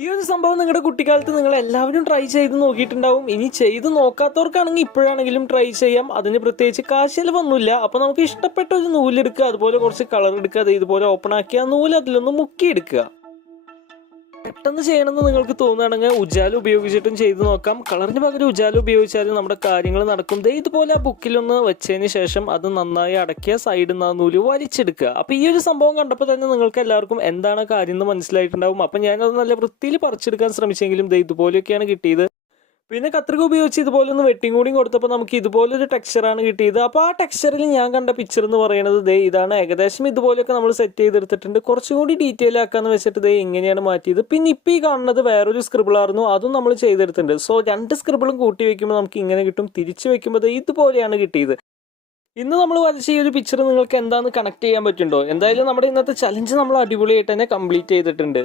ഈ ഒരു സംഭവം നിങ്ങളുടെ കുട്ടിക്കാലത്ത് നിങ്ങൾ എല്ലാവരും ട്രൈ ചെയ്ത് നോക്കിയിട്ടുണ്ടാവും. ഇനി ചെയ്ത് നോക്കാത്തവർക്കാണെങ്കിൽ ഇപ്പോഴാണെങ്കിലും ട്രൈ ചെയ്യാം. അതിന് പ്രത്യേകിച്ച് കാശ് ചെലവൊന്നുമില്ല. അപ്പോൾ നമുക്ക് ഇഷ്ടപ്പെട്ട ഒരു നൂലെടുക്കുക, അതുപോലെ കുറച്ച് കളർ എടുക്കുക, ഇതുപോലെ ഓപ്പൺ ആക്കി ആ നൂല് അതിലൊന്ന് മുക്കിയെടുക്കുക. പെട്ടെന്ന് ചെയ്യണമെന്ന് നിങ്ങൾക്ക് തോന്നുകയാണെങ്കിൽ ഉജാല ഉപയോഗിച്ചിട്ടും ചെയ്ത് നോക്കാം. കളറിന് പകരം ഉജാല ഉപയോഗിച്ചാലും നമ്മുടെ കാര്യങ്ങൾ നടക്കും. ഇതുപോലെ ആ ബുക്കിലൊന്ന് വെച്ചതിന് ശേഷം അത് നന്നായി അടക്കിയ സൈഡിൽ നിന്ന് ആ നൂല് വലിച്ചെടുക്കുക. അപ്പോൾ ഈ ഒരു സംഭവം കണ്ടപ്പോൾ തന്നെ നിങ്ങൾക്ക് എല്ലാവർക്കും എന്താണ് കാര്യം എന്ന് മനസ്സിലായിട്ടുണ്ടാവും. അപ്പം ഞാനത് നല്ല വൃത്തിയിൽ പറിച്ചെടുക്കാൻ ശ്രമിച്ചെങ്കിലും ഇതുപോലെയൊക്കെയാണ് കിട്ടിയത്. പിന്നെ കത്രിക ഉപയോഗിച്ച് ഇതുപോലെ ഒന്ന് വെട്ടിയും കൂടിയും കൊടുത്തപ്പോൾ നമുക്ക് ഇതുപോലൊരു ടെക്സ്ചറാണ് കിട്ടിയത്. അപ്പോൾ ആ ടെക്സ്ചറിൽ ഞാൻ കണ്ട പിക്ചർ എന്ന് പറയുന്നത് ഇതാണ്. ഏകദേശം ഇതുപോലെയൊക്കെ നമ്മൾ സെറ്റ് ചെയ്തെടുത്തിട്ടുണ്ട്. കുറച്ചും കൂടി ഡീറ്റെയിൽ ആക്കാന്ന് വെച്ചിട്ട് ഇങ്ങനെയാണ് മാറ്റിയത്. പിന്നെ ഇപ്പോൾ ഈ കാണുന്നത് വേറൊരു സ്ക്രിബിൾ ആയിരുന്നു, അതും നമ്മൾ ചെയ്തെടുത്തിട്ടുണ്ട്. സോ രണ്ട് സ്ക്രിബിളും കൂട്ടി വെക്കുമ്പോൾ നമുക്ക് ഇങ്ങനെ കിട്ടും, തിരിച്ചു വെക്കുമ്പോൾ ഇതുപോലെയാണ് കിട്ടിയത്. ഇന്ന് നമ്മൾ വരച്ച ഈ ഒരു പിക്ചർ നിങ്ങൾക്ക് എന്താണെന്ന് കണക്ട് ചെയ്യാൻ പറ്റുന്നുണ്ടോ? എന്തായാലും നമ്മുടെ ഇന്നത്തെ ചലഞ്ച് നമ്മൾ അടിപൊളിയായിട്ട് തന്നെ കംപ്ലീറ്റ് ചെയ്തിട്ടുണ്ട്.